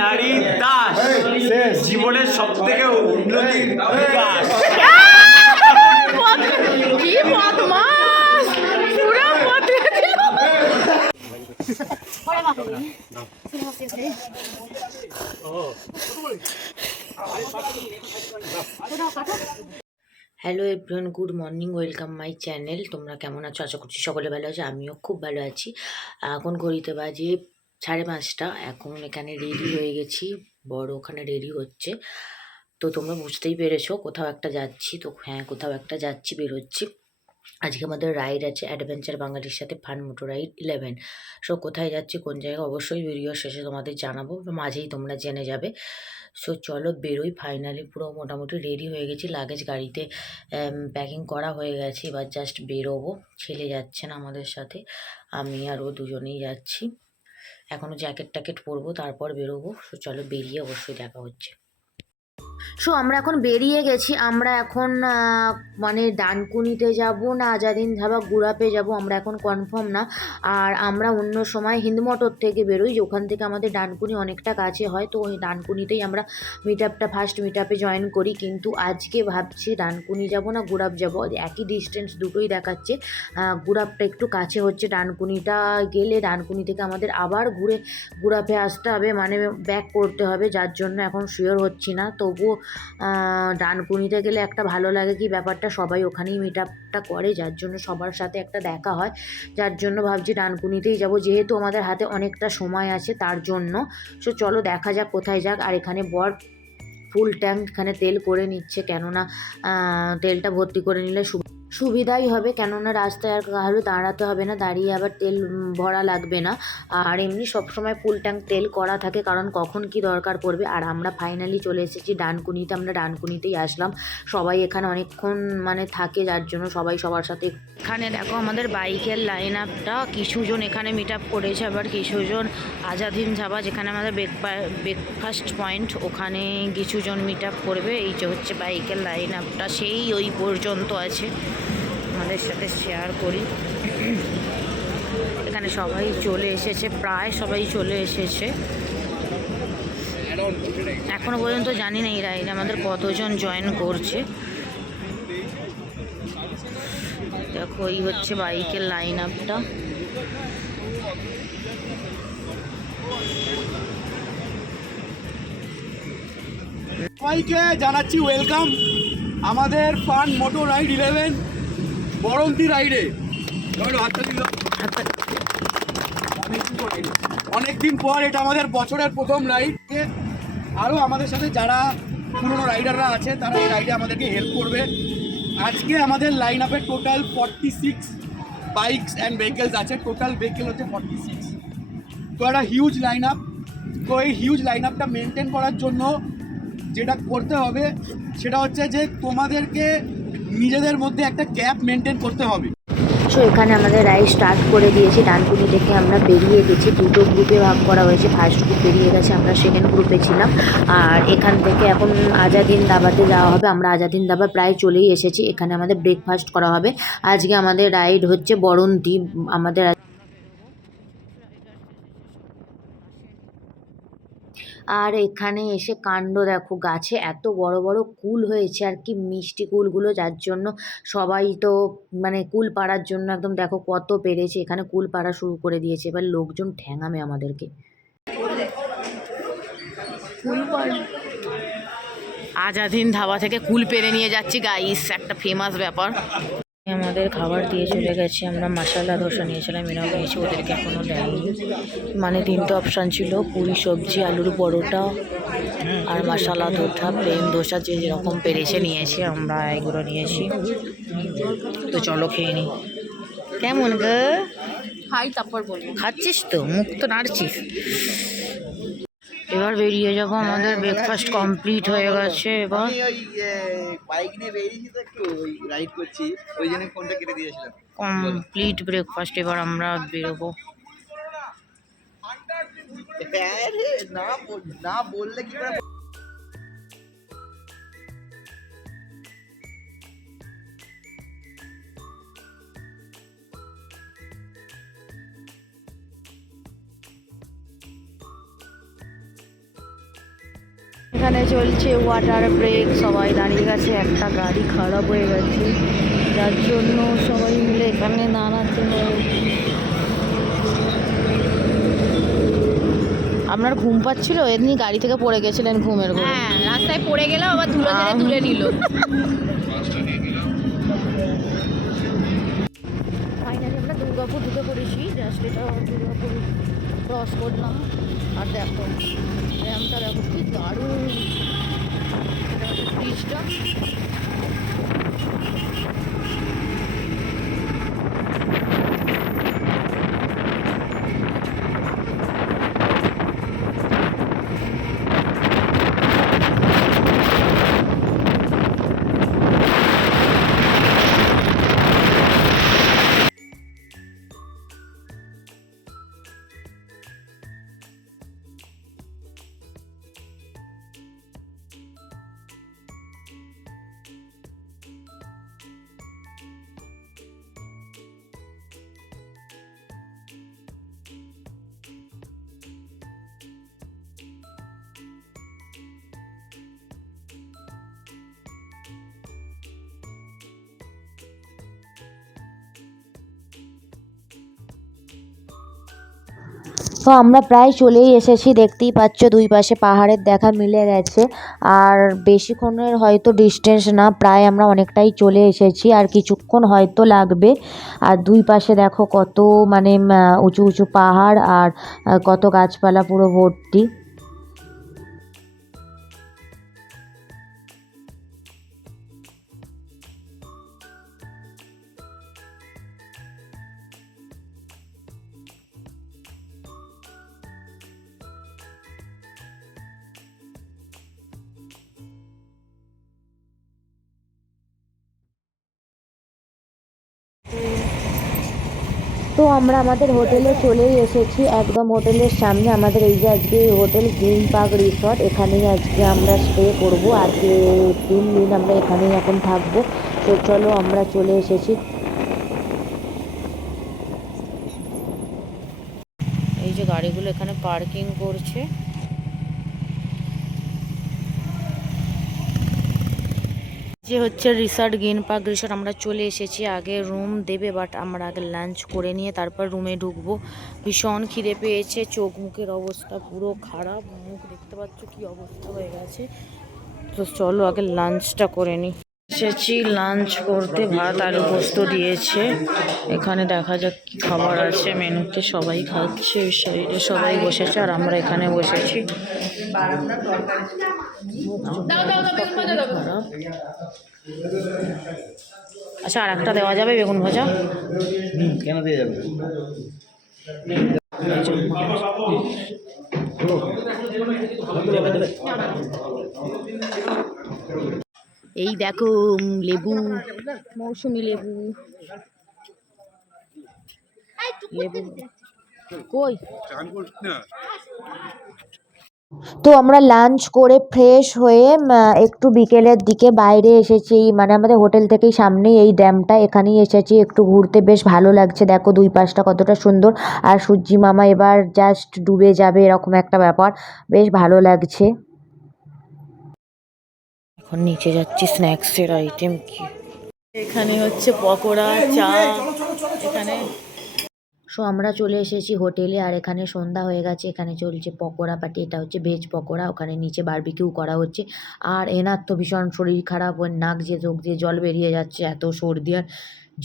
নারী দাস জীবনের সব থেকে উন্নতির বিকাশ। কি বদমাস পুরো বদলে দিল। Hello everyone, good morning, welcome my channel. তোমরা কেমন আছো? আশা করছি সকলে ভালো আছে, আমিও খুব ভালো আছি। এখন ঘড়িতে বাজে 5:30। এখন এখানে রেডি হয়ে গেছি, বড় ওখানে রেডি হচ্ছে। তো তোমরা বুঝতেই পেরেছো কোথাও একটা যাচ্ছি। তো হ্যাঁ, কোথাও একটা যাচ্ছি, বেরোচ্ছি। আজকে আমাদের রাইড আছে অ্যাডভেঞ্চার বাঙালির সাথে ফান মোটো রাইড 11। সো কোথায় যাচ্ছি, কোন জায়গায়, অবশ্যই ভিডিও শেষে তোমাদের জানাবো, মাঝেই তোমরা জেনে যাবে। সো চলো বেরোই। ফাইনালি পুরো মোটামুটি রেডি হয়ে গেছি, লাগেজ গাড়িতে প্যাকিং করা হয়ে গেছে। এবার জাস্ট বেরোবো। ছেলে যাচ্ছে না আমাদের সাথে, আমি আর ও দুজনেই যাচ্ছি। এখনও জ্যাকেট ট্যাকেট পরবো, তারপর বেরোবো। সো চলো, বেরিয়ে অবশ্যই দেখা হচ্ছে। সো আমরা এখন বেরিয়ে গেছি। আমরা এখন মানে ডানকুনিতে যাব না আজাদিন ধাবা গুড়াপে যাব, আমরা এখন কনফার্ম না। আর আমরা অন্য সময় হিন্দমোটর থেকে বেরোই, যে ওখান থেকে আমাদের ডানকুনি অনেকটা কাছে হয়। তো ওই ডানকুনিতেই আমরা ফার্স্ট মিট আপে জয়েন করি। কিন্তু আজকে ভাবছি ডানকুনি যাব না গুড়াপ যাব, একই ডিস্টেন্স দুটোই দেখাচ্ছে। গুড়াপটা একটু কাছে হচ্ছে, ডানকুনিটা গেলে ডানকুনি থেকে আমাদের আবার ঘুরে গুড়াপে আসতে হবে, মানে ব্যাক করতে হবে, যার জন্য এখন শিওর হচ্ছি না। তবুও ডানকুনিতে গেলে একটা ভালো লাগে কি ব্যাপারটা, সবাই ওখানেই মিট আপটা করে, যার জন্য সবার সাথে একটা দেখা হয়। যার জন্য ভাবছি ডানকুনিতেই যাব, যেহেতু আমাদের হাতে অনেকটা সময় আছে তার জন্য। সো চলো দেখা যাক কোথায় যাক। আর এখানে বর ফুল ট্যাঙ্ক এখানে তেল করে নিচ্ছে, কেননা তেলটা ভর্তি করে নিলে সুবিধাই হবে, কেননা রাস্তায় আর কারো দাঁড়াতে হবে না, দাঁড়িয়ে আবার তেল ভরা লাগবে না। আর এমনি সবসময় ফুল ট্যাঙ্ক তেল করা থাকে, কারণ কখন কি দরকার পড়বে। আর আমরা ফাইনালি চলে এসেছি ডানকুনিতে, আমরা ডানকুনিতেই আসলাম। সবাই এখানে অনেকক্ষণ মানে থাকে, যার জন্য সবাই সবার সাথে। এখানে দেখো আমাদের বাইকের লাইন আপটা, কিছুজন এখানে মিট আপ করেছে, আবার কিছুজন আজাদিন ধাবা যেখানে আমাদের ব্রেকফাস্ট পয়েন্ট, ওখানে কিছুজন মিট আপ করবে। এই যে হচ্ছে বাইকের লাইন আপটা, সেই ওই পর্যন্ত আছে, আমাদের সাথে শেয়ার করি। এখানে সবাই চলে এসেছে, প্রায় সবাই চলে এসেছে। এখনো পর্যন্ত জানি না এই রাইডে আমাদের কতজন জয়েন করছে। দেখো এই হচ্ছে বাইকের লাইন আপটা। সবাইকে জানাচ্ছি ওয়েলকাম আমাদের ফান মোটো রাইড 11 বরন্তি রাইডে। অনেকদিন পর এটা আমাদের বছরের প্রথম রাইড। আরও আমাদের সাথে যারা পুরনো রাইডাররা আছে তারা এই রাইডে আমাদেরকে হেল্প করবে। আজকে আমাদের লাইন আপে টোটাল 46 বাইকস অ্যান্ড ভেহিকেলস আছে। টোটাল ভেহিকেল হচ্ছে 46। তো একটা হিউজ লাইন আপ। তো এই হিউজ লাইন আপটা মেনটেন করার জন্য যেটা করতে হবে সেটা হচ্ছে যে তোমাদেরকে নিজেদের মধ্যে একটা গ্যাপ মেনটেন করতে হবে। সো এখানে আমাদের রাইড স্টার্ট করে দিয়েছি। ডানকুনি থেকে আমরা বেরিয়ে গেছি, দুটো গ্রুপে ভাগ করা হয়েছে। ফার্স্ট গ্রুপ বেরিয়ে গেছে, আমরা সেকেন্ড গ্রুপে ছিলাম। আর এখান থেকে এখন আজাদিন দাবাতে যাওয়া হবে। আমরা আজাদিন দাবা প্রায় চলেই এসেছি। এখানে আমাদের ব্রেকফাস্ট করা হবে। আজকে আমাদের রাইড হচ্ছে বরন্তি। আমাদের আর এখানে এসে কাণ্ড দেখো, গাছে এত বড় বড় কুল হয়েছে, আর কি মিষ্টি কুলগুলো, যার জন্য সবাই তো মানে কুল পাড়ার জন্য একদম দেখো কত পেরেছে, এখানে কুল পাড়া শুরু করে দিয়েছে। এবার লোকজন ঠ্যাঙাবে আমাদেরকে। আজাদিন ধাবা থেকে কুল পেরে নিয়ে যাচ্ছি গাইস, একটা ফেমাস ব্যাপার। আমাদের খাবার দিয়ে চলে গেছে। আমরা মশলা ধোসা নিয়েছিলাম, এরাও নিয়েছি, ওদেরকে এখনও দেয়নি। মানে 3টে অপশান ছিল, পুরি সবজি, আলুর পরোটা আর মশলা ধোসা, প্লেন ধোসা, যে যেরকম পেরেছে নিয়েছি, আমরা এগুলো নিয়েছি। তো চলো খেয়ে নিই। কেমন গো? খাই তারপর বলবো। খাচ্ছিস তো, মুখ তো নাড়ছিস। এবার বেরিয়ে যাবো, আমাদের ব্রেকফাস্ট কমপ্লিট হয়ে গেছে। এবার ওই বাইক নিয়ে বেরিয়েছি তো একটু রাইড করছি, ওই জন্য ফোনটা কেটে দিয়েছিলাম। কমপ্লিট ব্রেকফাস্ট, এবার আমরা বেরোবো। না বললে কি করে। এখানে চলছে ওয়াটার ব্রেক, সবাই দাঁড়িয়ে গেছে, একটা গাড়ি খারাপ হয়ে গেছে যার জন্য সবাই মিলে এখানে দাঁড়াতে হয়। আপনার ঘুম পাচ্ছিল? এমনি গাড়ি থেকে পড়ে গেছিলেন ঘুমের ঘরে? হ্যাঁ, রাস্তায় পড়ে গেলাম, আবার ধুলো ঝেড়ে তুলে নিল। ফাইনালি আমরা দুর্গাপুর ঢুকে পড়েছি, জাস্ট এটা দুর্গাপুর ক্রস করলাম। আর দেখো র্যামটা দেখো কি দারুণ, এটা হচ্ছে ব্রিজটা। তো আমরা প্রায় চলেই এসেছি, দেখতেই পাচ্ছ দুই পাশে পাহাড়ের দেখা মিলে গেছে। আর বেশিক্ষণের হয়তো ডিস্টেন্স না, প্রায় আমরা অনেকটাই চলে এসেছি, আর কিছুক্ষণ হয়তো লাগবে। আর দুই পাশে দেখো কত মানে উঁচু উঁচু পাহাড় আর কত গাছপালা পুরো ভর্তি। তো আমরা আমাদের হোটেলে চলেই এসেছি, একদম হোটেলের সামনে আমাদের এই যে আজকে হোটেল গ্রিন পার্ক রিসর্ট, এখানেই আজকে আমরা স্টে করব। আজকে 3 দিন আমরা এখানেই এখন থাকবো। তো চলো আমরা চলে এসেছি। এই যে গাড়িগুলো এখানে পার্কিং করছে। যে হচ্ছে রিসর্ট গ্রিন পার্ক রিসর্ট, আমরা চলে এসেছি। আগে রুম দেবে, বাট আমরা আগে লাঞ্চ করে নিয়ে তারপর রুমে ঢুকবো। ভীষণ খিদে পেয়েছে, চোখ মুখের অবস্থা পুরো খারাপ, মুখ দেখতে পাচ্ছ কি অবস্থা হয়ে গেছে। তো চলো আগে লাঞ্চটা করে নিই। এসেছি লাঞ্চ করতে, ভাত আলু পোস্ত দিয়েছে। এখানে দেখা যাক কি খাবার আছে মেনুতে, সবাই খাচ্ছে, ওই সাইডে সবাই বসেছে আর আমরা এখানে বসেছি। খারাপ। আচ্ছা, আর একটা দেওয়া যাবে বেগুন ভাজা? কেন দিয়ে যাবে? এই দেখো লেবু, মৌসুমী লেবু, লেবু কই। তো আমরা লাঞ্চ করে ফ্রেশ হয়ে একটু বিকেলের দিকে বাইরে এসেছি, মানে আমাদের হোটেল থেকেই সামনেই এই ড্যামটা, এখানেই এসেছি একটু ঘুরতে। বেশ ভালো লাগছে, দেখো দুই পাশটা কতটা সুন্দর। আর সূর্যি মামা এবার জাস্ট ডুবে যাবে এরকম একটা ব্যাপার, বেশ ভালো লাগছে। এখন নিচে যাচ্ছি, স্ন্যাক্সের আইটেম কি এখানে হচ্ছে পকোড়া, চা এখানে। সো আমরা চলে এসেছি হোটেলে, আর এখানে সন্ধ্যা হয়ে গেছে, এখানে চলছে পকোড়া পার্টি। এটা হচ্ছে ভেজ পকোড়া, ওখানে নিচে বারবিকিউ করা হচ্ছে। আর এনার তো ভীষণ শরীর খারাপ, ওর নাক দিয়ে চোখ দিয়ে জল বেরিয়ে যাচ্ছে, এত সর্দি আর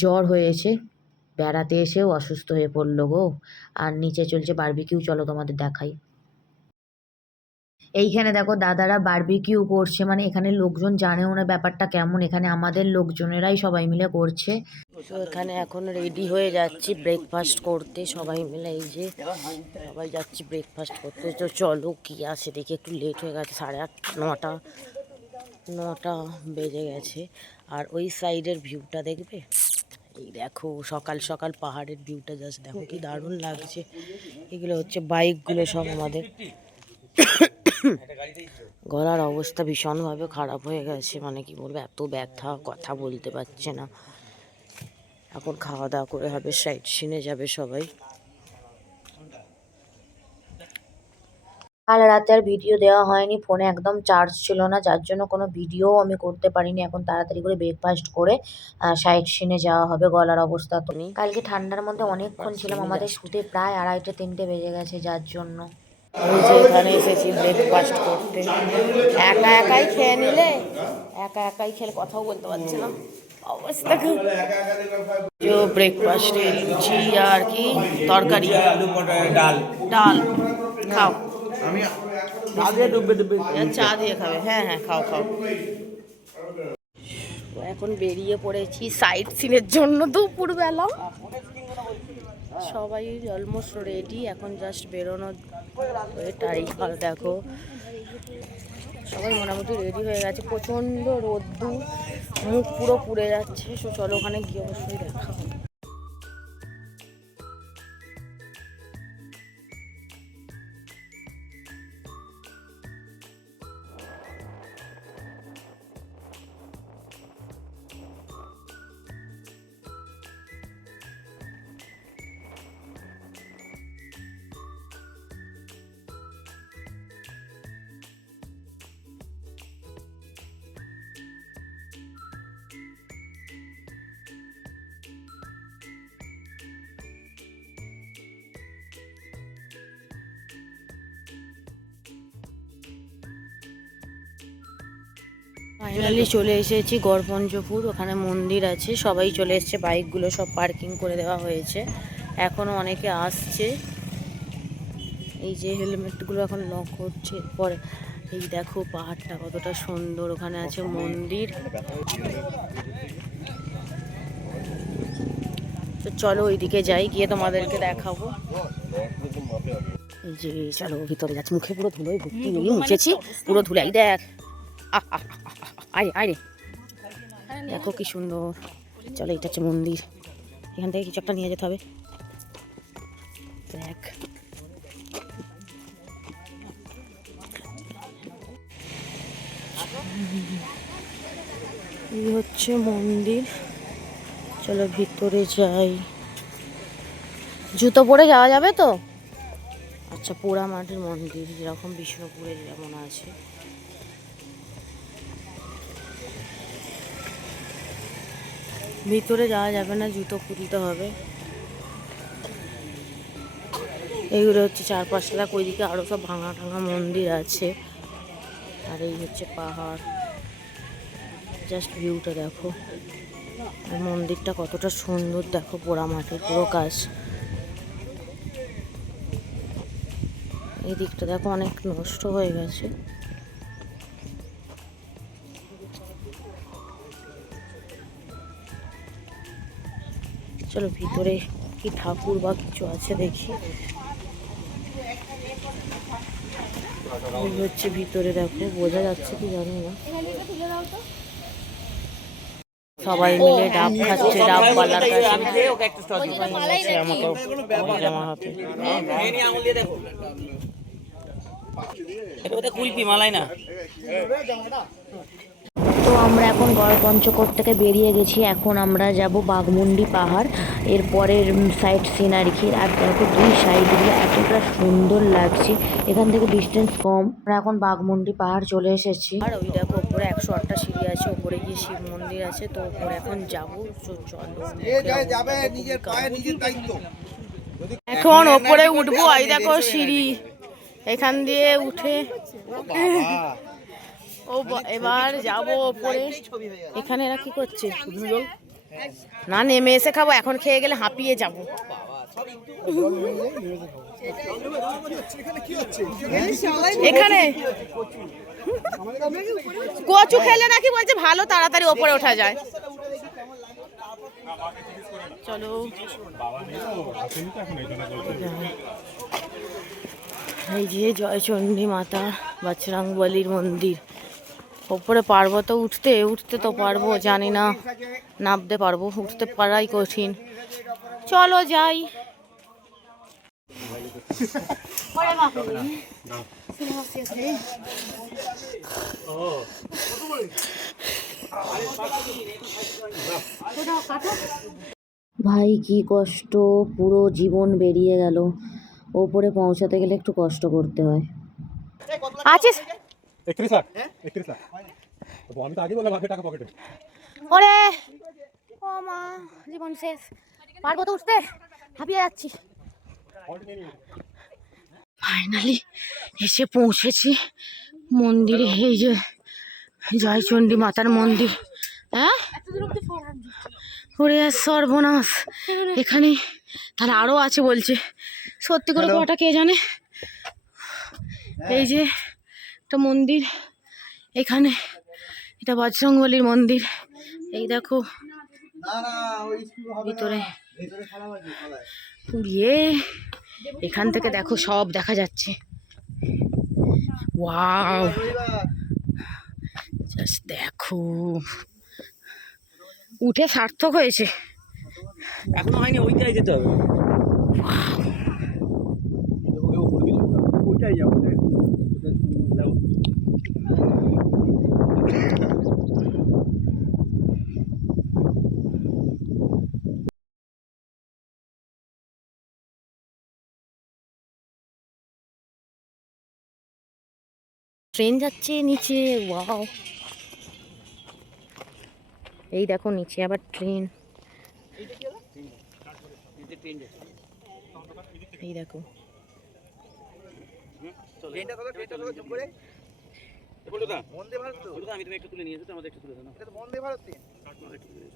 জ্বর হয়েছে, বেড়াতে এসেও অসুস্থ হয়ে পড়লো গো। আর নিচে চলছে বারবিকিউ, চলো তোমাদের দেখাই। এইখানে দেখো দাদারা বারবিকিউ করছে, মানে এখানে লোকজন জানেও না ব্যাপারটা কেমন, এখানে আমাদের লোকজনেরাই সবাই মিলে করছে। তো এখানে এখন রেডি হয়ে যাচ্ছি ব্রেকফাস্ট করতে সবাই মিলে, এই যে সবাই যাচ্ছি ব্রেকফাস্ট করতে। তো চলো কি আছে দেখি, একটু লেট হয়ে গেছে, 8:30 9টা বেজে গেছে। আর ওই সাইডের ভিউটা দেখবে, এই দেখো সকাল সকাল পাহাড়ের ভিউটা, জাস্ট দেখো কি দারুণ লাগছে। এগুলো হচ্ছে বাইকগুলো সব আমাদের। গলার অবস্থা ভীষণভাবে খারাপ হয়ে গেছে, মানে কি বলবো, এত ব্যথা, কথা বলতে পারছে না। এখন খাওয়া দাওয়া করে হবে, সাইট সিনে যাবে সবাই। কাল রাতে আর ভিডিও দেওয়া হয়নি, ফোনে একদম চার্জ ছিল না, যার জন্য কোনো ভিডিও আমি করতে পারিনি। এখন তাড়াতাড়ি করে ব্রেকফাস্ট করে সাইট সিনে যাওয়া হবে। গলার অবস্থা তো নেই। কালকে ঠান্ডার মধ্যে অনেকক্ষণ ছিলাম, আমাদের শুতে প্রায় 2:30-3টে বেজে গেছে, যার জন্য ওই যে এখানে এসেছি ব্রেকফাস্ট করতে। একা একাই খেয়ে নিলে, একা একাই খেলে কথাও বলতে পারছি না, অবস্থা খুব। ব্রেকফাস্টে লুচি আর কি তরকারি, ডাল ডাল খাও। চা দিয়ে খাবে? হ্যাঁ হ্যাঁ, খাও খাও। এখন বেরিয়ে পড়েছি সাইট সিনের জন্য। দুপুরবেলা সবাই অলমোস্ট রেডি, এখন জাস্ট বেরোনোর তারিখ। দেখো সবাই মোটামুটি রেডি হয়ে গেছে। প্রচণ্ড রোদ্দুর, মুখ পুরো পুড়ে যাচ্ছে। চলো ওখানে গিয়ে অবশ্যই দেখা হবে। ফাইনালি চলে এসেছি গড়পঞ্চপুর, ওখানে মন্দির আছে। সবাই চলে এসেছে, বাইকগুলো সব পার্কিং করে দেওয়া হয়েছে। এখনও অনেকে আসছে। এই যে হেলমেটগুলো এখন লক করছে। পরে এই দেখো পাহাড়টা কতটা সুন্দর, ওখানে আছে মন্দির। তো চলো ওইদিকে যাই, গিয়ে তোমাদেরকে দেখাবো। এই যে চলো ভিতরে যাচ্ছি, মুখে পুরো ধুলোয় ভর্তি, মুছেছি পুরো ধুলাই। দেখ আরে আরে দেখো কি সুন্দর। চলো এটা হচ্ছে মন্দির, এখান থেকে কিছু একটা নিয়ে যেতে হবে। দেখ এই হচ্ছে মন্দির। চলো ভিতরে যাই। জুতো পরে যাওয়া যাবে তো? আচ্ছা, পোড়া মাটির মন্দির, যেরকম বিষ্ণুপুরে যেমন আছে। ভিতরে যাওয়া যাবে না, জুতো খুলতে হবে। এইগুলো হচ্ছে 4-5 লাখ, ওইদিকে আরও সব ভাঙা টাঙা মন্দির আছে। আর এই হচ্ছে পাহাড়, জাস্ট ভিউটা দেখো। আর মন্দিরটা কতটা সুন্দর দেখো, পোড়া মাটির পুরো কাজ। এই দিকটা দেখো অনেক নষ্ট হয়ে গেছে। চলো ভিতরে কি ঠাকুর বা কিছু আছে দেখি। এই হচ্ছে ভিতরে দেখো, বোঝা যাচ্ছে কি জানি না। সবাই মিলে ডাব খাচ্ছে, ডাব পালার কাছে। কুলপি মালাই না। তো আমরা এখন গড়পঞ্চকোট থেকে বেরিয়ে গেছি। এখন আমরা যাব বাঘমুন্ডি পাহাড়, এরপরের সাইট সিন আর কি। আর দেখো দুই সাইডগুলো এতটা সুন্দর লাগছে, এখান থেকে ডিস্টেন্স কম। আমরা এখন বাঘমুন্ডি পাহাড় চলে এসেছি। আর ওই দেখো উপরে 108টা সিঁড়ি আছে, উপরে গিয়ে শিব মন্দির আছে। তো উপরে এখন যাবো, চলো। এখন ওপরে উঠবো। এই দেখো সিঁড়ি, এখান দিয়ে উঠে এবার যাবো ওপরে। এখানে এরা কি করছে? না, নেমে এসে খাবো, এখন খেয়ে গেলে হাঁপিয়ে যাবো। এখানে কচু খেলে নাকি বলছে ভালো, তাড়াতাড়ি ওপরে ওঠা যায়। চলো এই যে জয়চণ্ডী মাতা বজরং বলির মন্দির। ওপরে পারবো তো উঠতে, উঠতে তো পারবো, জানি না নামতে পারবো, উঠতে পারাই কঠিন। চলো যাই। ভাই কি কষ্ট, পুরো জীবন বেরিয়ে গেল। ওপরে পৌঁছাতে গেলে একটু কষ্ট করতে হয়। আছিস 31 লাখ 31 লাখ আমি তো আগে বললাম আগে টাকা পকেটে ওরে ও মা জীবন শেষ পারবো তো উঠতে হাঁপিয়ে যাচ্ছি ফাইনালি এসে পৌঁছেছি মন্দিরে এই যে জয়চণ্ডী মাতার মন্দির হ্যাঁ ওরে সর্বনাশ এখানে তাহলে আরও আছে বলছে সত্যি করে কটা কে জানে এই যে একটা মন্দির এখানে এটা বজরংবলীর মন্দির এই দেখো ভিতরে পুড়িয়ে এখান থেকে দেখো সব দেখা যাচ্ছে ওয়াও জাস্ট দেখো উঠে সার্থক হয়েছে এখনো হয়নি, ওইটাই যেতে হবে। ওইটাই যাবো। ট্রেন যাচ্ছে নিচে ওয়াও এই দেখো নিচে আবার ট্রেন এই দেখো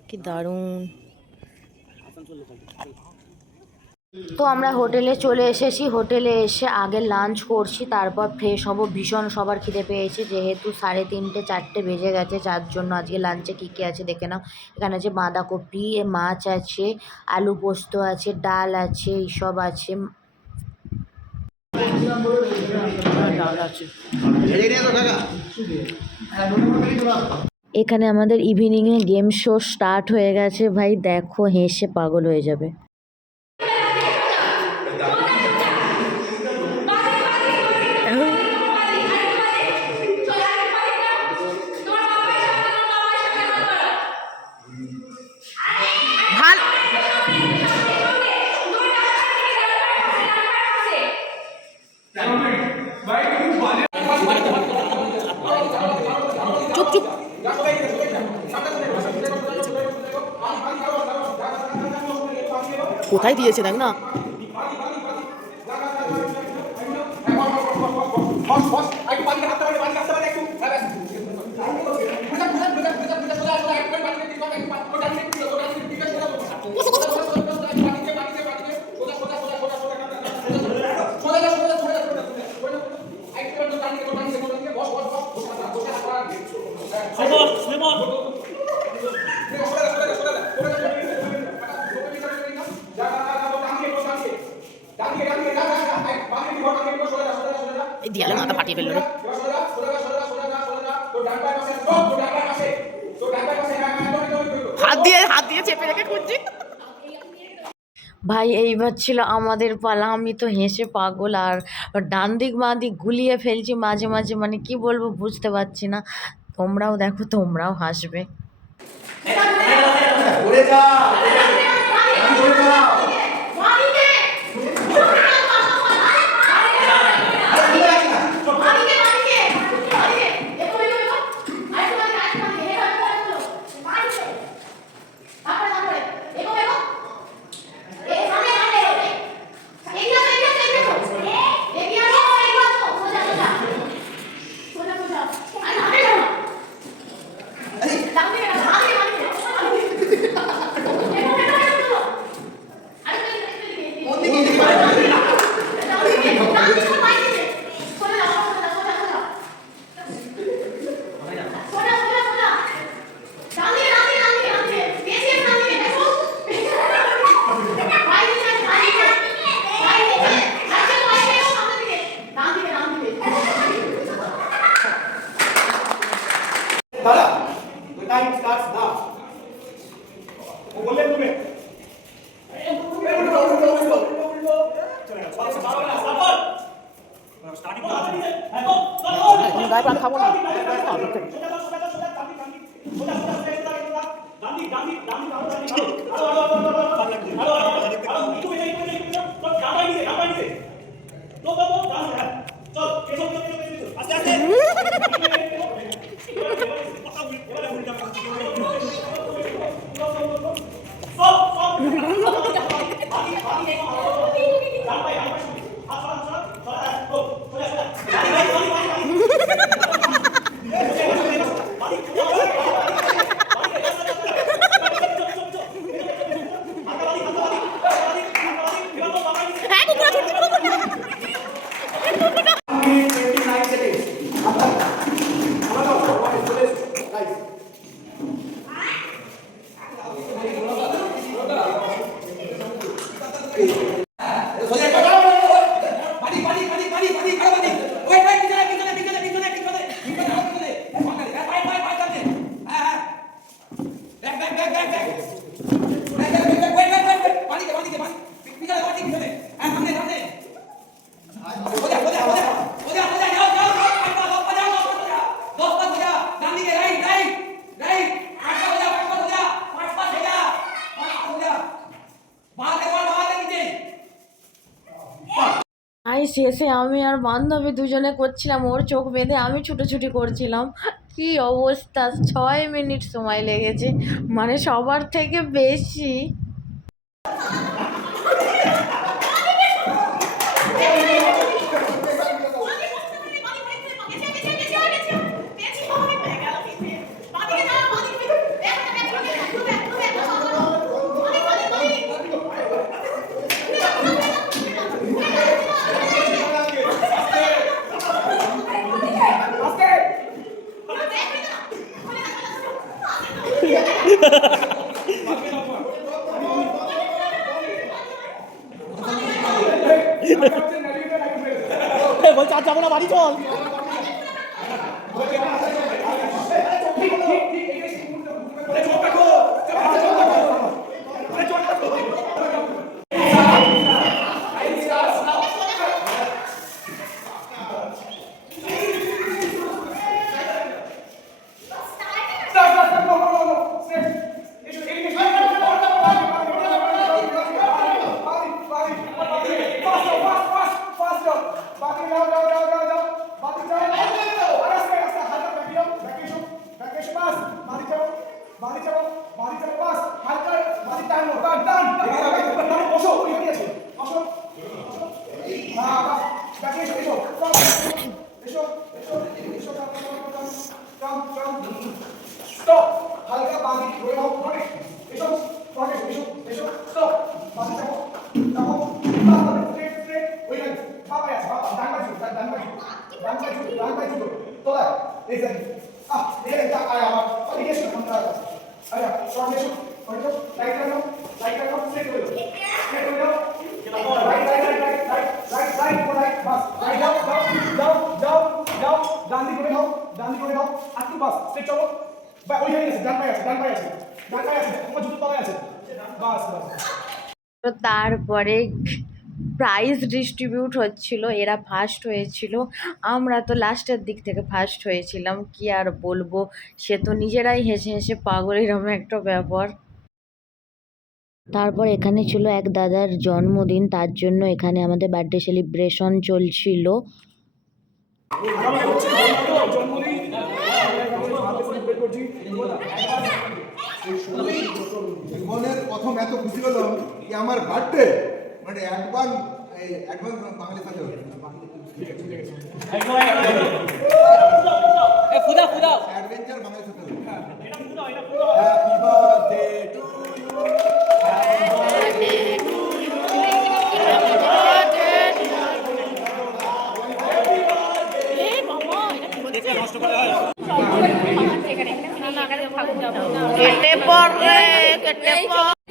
কি দারুণ তো আমরা হোটেলে চলে এসেছি হোটেলে এসে আগে লাঞ্চ করছি তারপর ফ্রেশ হব ভীষণ সবার খিদে পেয়েছে যেহেতু 3:30 4টে বেজে গেছে যার জন্য আজকে লাঞ্চে কী কী আছে দেখে নাও এখানে আছে বাঁধাকপি মাছ আছে আলু পোস্ত আছে ডাল আছে এইসব আছে এখানে আমাদের ইভিনিংয়ে গেম শো স্টার্ট হয়ে গেছে ভাই দেখো হেসে পাগল হয়ে যাবে চুপ চুপ কোথায় দিয়েছে দেখ না দিয়ালে মাথা ফাটিয়ে ফেললো রে হাত দিয়ে চেপে রেখে খুঁজছি ভাই এইবার ছিল আমাদের পালা আমি তো হেসে পাগল আর ডান দিক বাঁ দিক গুলিয়ে ফেলছি মাঝে মাঝে মানে কি বলবো বুঝতে পারছি না তোমরাও দেখো তোমরাও হাসবে খাবো না শেষে আমি আর বান্ধবী দুজনে করছিলাম, ওর চোখ বেঁধে আমি ছুটোছুটি করছিলাম। কি অবস্থা, 6 মিনিট সময় লেগেছে, মানে সবার থেকে বেশি। বলছে আর যাবো না, বাড়ি চল। তো তারপরে প্রাইজ ডিস্ট্রিবিউট হচ্ছিল, এরা ফার্স্ট হয়েছিল, আমরা তো লাস্টের দিক থেকে ফার্স্ট হয়েছিলাম। কি আর বলবো, সে তো নিজেরাই হেসে হেসে পাগল, এরকম একটা ব্যাপার। তারপর এখানে ছিল এক দাদার জন্মদিন, তার জন্য এখানে আমাদের বার্থডে সেলিব্রেশন চলছিল। জীবনের প্রথম এত খুশি হলাম কি আমার বার্থডে, মানে অ্যাডভান্স বাঙালি সাথে অ্যাডভেঞ্চার বাঙালি সাথে happy birthday to you, happy birthday to you, happy birthday to you. নষ্ট করে হয়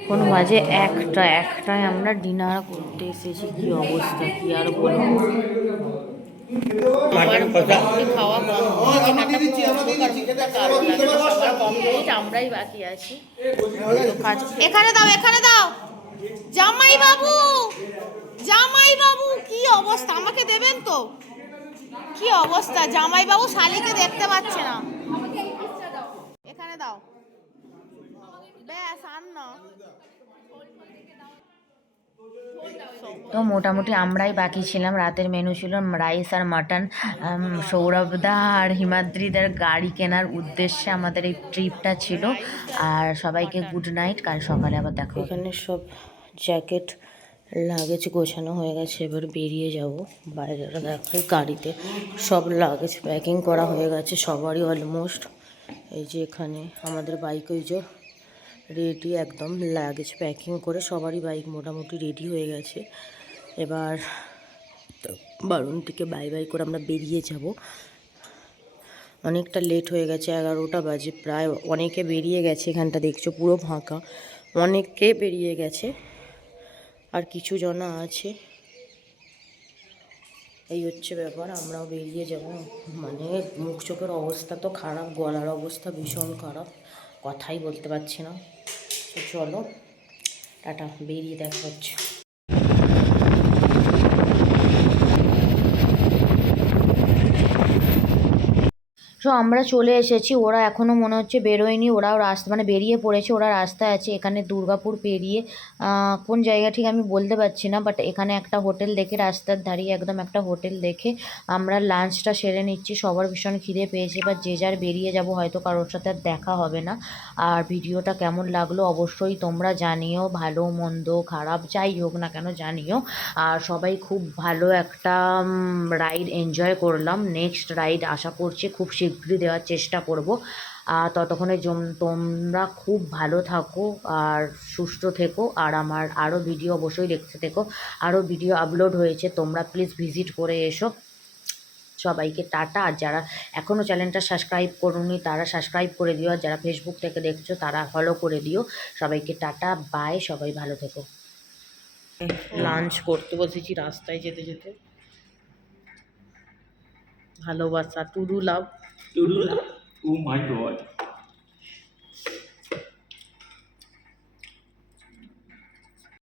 এখন বাজে একটায় আমরা ডিনার করতে এসেছি। কি অবস্থা, কি আর বলবো। আমরাই বাকি আছি। এখানে দাও, এখানে দাও। জামাই বাবু, জামাই বাবু কি অবস্থা, আমাকে দেবেন তো? কি অবস্থা, জামাই বাবু শালিকে দেখতে পাচ্ছে না। এখানে দাও, ব্যাস আর না। তো মোটামুটি আমরাই বাকি ছিলাম। রাতের মেনু ছিল রাইস আর মাটন। সৌরভদা আর হিমাদ্রিদের গাড়ি কেনার উদ্দেশ্যে আমাদের এই ট্রিপটা ছিল। আর সবাইকে গুড নাইট, কাল সকালে আবার দেখা হবে। এখানে সব জ্যাকেট লাগেজ গোছানো হয়ে গেছে, এবার বেরিয়ে যাব। বাইরে দেখাই গাড়িতে সব লাগেজ প্যাকিং করা হয়ে গেছে সবারই অলমোস্ট। এই যে এখানে আমাদের বাইক ওই যে রেডি, একদম লাগেজ প্যাকিং করে সবারই বাইক মোটামুটি রেডি হয়ে গেছে। এবার বারুন থেকে বাই বাই করে আমরা বেরিয়ে যাব। অনেকটা লেট হয়ে গেছে, 11টা বাজে প্রায়। অনেকে বেরিয়ে গেছে, এখানটা দেখছো পুরো ফাঁকা, অনেকে বেরিয়ে গেছে আর কিছু জনা আছে। এই হচ্ছে ব্যাপার, আমরাও বেরিয়ে যাব। মানে মুখ চোখের অবস্থা তো খারাপ, গলার অবস্থা ভীষণ খারাপ, কথাই বলতে পারছি না। তো চলো টাটা, বেরিয়ে দেখা হচ্ছে। সো আমরা চলে এসেছি, ওরা এখনও মনে হচ্ছে বেরোয়নি, ওরাও রাস্তা মানে বেরিয়ে পড়েছে, ওরা রাস্তায় আছে। এখানে দুর্গাপুর পেরিয়ে কোন জায়গা ঠিক আমি বলতে পারছি না, বাট এখানে একটা হোটেল দেখে, রাস্তার ধারে একদম একটা হোটেল দেখে আমরা লাঞ্চটা সেরে নিচ্ছি। সবার ভীষণ খিদে পেয়েছে, এবার যে যার বেরিয়ে যাব, হয়তো কারোর সাথে আর দেখা হবে না। আর ভিডিওটা কেমন লাগলো অবশ্যই তোমরা জানিও, ভালো মন্দ খারাপ যাই হোক না কেন জানিও। আর সবাই খুব ভালো একটা রাইড এনজয় করলাম। নেক্সট রাইড আশা করছি খুব শীঘ্রই দেওয়ার চেষ্টা করব। ততক্ষণে তোমরা খুব ভালো থাকো আর সুস্থ থেকো। আর আমার আরও ভিডিও অবশ্যই দেখতে থেকো, আরও ভিডিও আপলোড হয়েছে, তোমরা প্লিজ ভিজিট করে এসো। সবাইকে টাটা। আর যারা এখনও চ্যানেলটা সাবস্ক্রাইব করোনি তারা সাবস্ক্রাইব করে দিও, আর যারা ফেসবুক থেকে দেখছো তারা ফলো করে দিও। সবাইকে টাটা, বাই, সবাই ভালো থেকো। লাঞ্চ করতে বসেছি রাস্তায় যেতে যেতে। ভালোবাসা, টুডু লাভ। Oh my god.